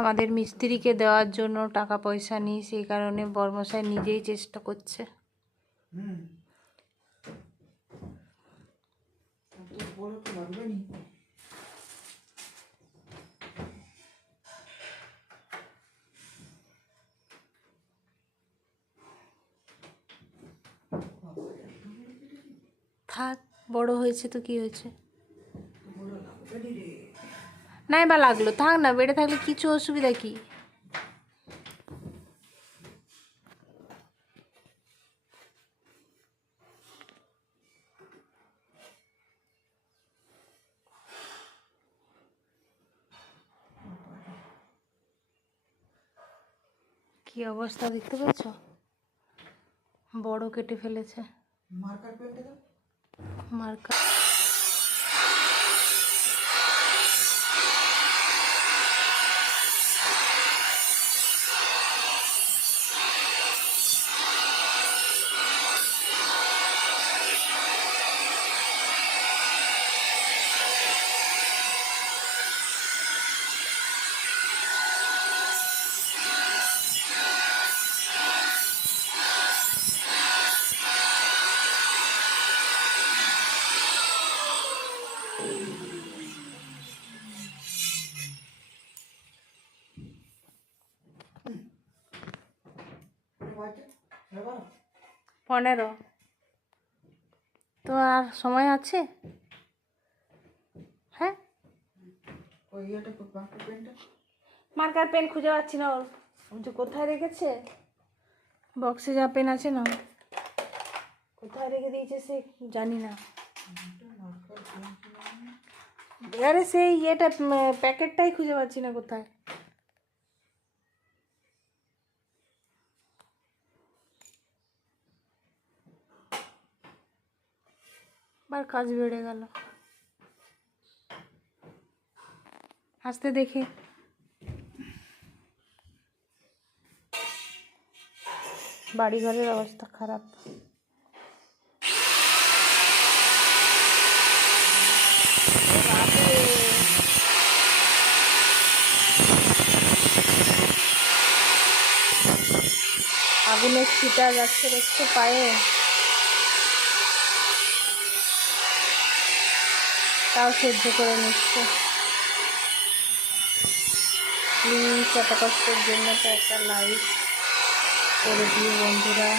আমাদের মিস্ত্রিকে দেওয়ার জন্য টাকা পয়সা নিই সেই কারণে বর্মশাই নিজেই চেষ্টা করছে। থাক বড় হয়েছে তো কি হয়েছে? নাই বা লাগল। থাক না বেড়ে থাকলে কিছু অসুবিধা কি? কি অবস্থা দেখতে পাচ্ছ? বড় কেটে ফেলেছে। মার্কার পেনটা পনেরো। তো আর সময় আছে? হ্যাঁ? মার্কার পেন খুঁজে পাচ্ছি না ওর। যে কোথায় রেখেছে? বক্সে যা পেন আছে না। কোথায় রেখে দিয়েছে সে জানি না। আরে সেই ইয়েটা প্যাকেটটাই খুঁজে পাচ্ছি না কোথায়। কাজ বেড়ে গেল। আসতে দেখে। বাড়ি ঘরের অবস্থা খারাপ। আগুনের ছিটা যাচ্ছে দেখছ পায়ে। তাও সহ্য করে নিচ্ছে। প্লিজ জন্য তো একটা লাইক করে দিও বন্ধুরা।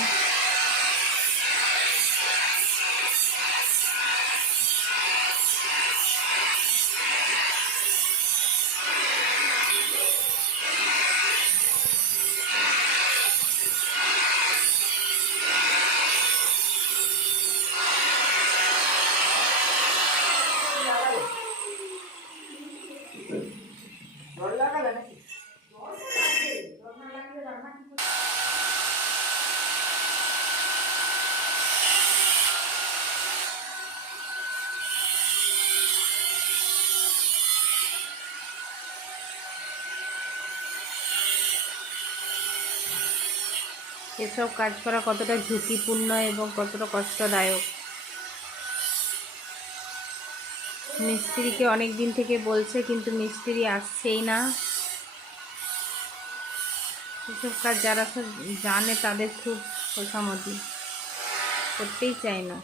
এসব কাজ করা কতটা ঝুঁকিপূর্ণ এবং কতটা কষ্টদায়ক? মিস্ত্রিকে অনেক দিন থেকে বলছে, কিন্তু মিস্ত্রি আসছেই না। এসব কাজ যারা সব জানে, তাদের খুব খোসামতি করতেই চায় না।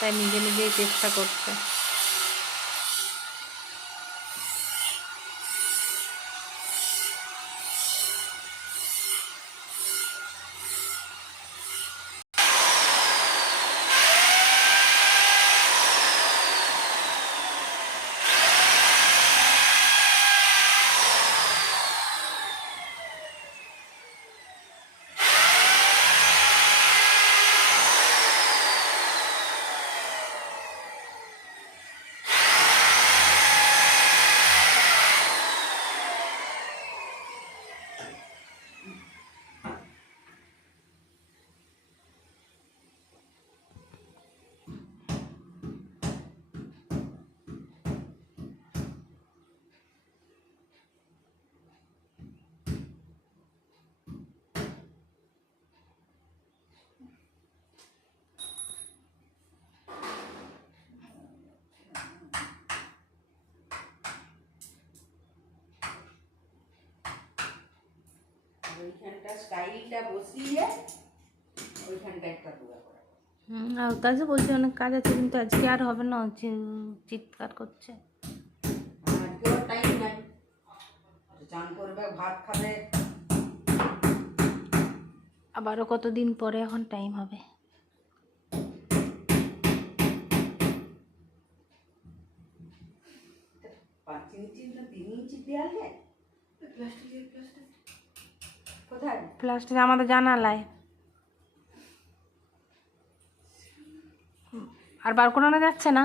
তাই নিজে নিজেই চেষ্টা করছে। ওইখানটা স্টাইলটা বসিয়ে ওইখানটা একটা পুরো করা। হুম, আর তাই যে বলছি অনেক কাজ আছে কিন্তু আজকে আর হবে না চিৎকার করছে। আজকেও টাইম নাই। চান করবে ভাত খাবে। আবারও কতদিন পরে এখন টাইম হবে? পাঁচ ইঞ্চি না তিন ইঞ্চি দেয়ালে? প্লাস্টিকের প্লাস্টিক কোথায় প্লাস্টিক আমাদের জানালায়। আর বার করানো যাচ্ছে না?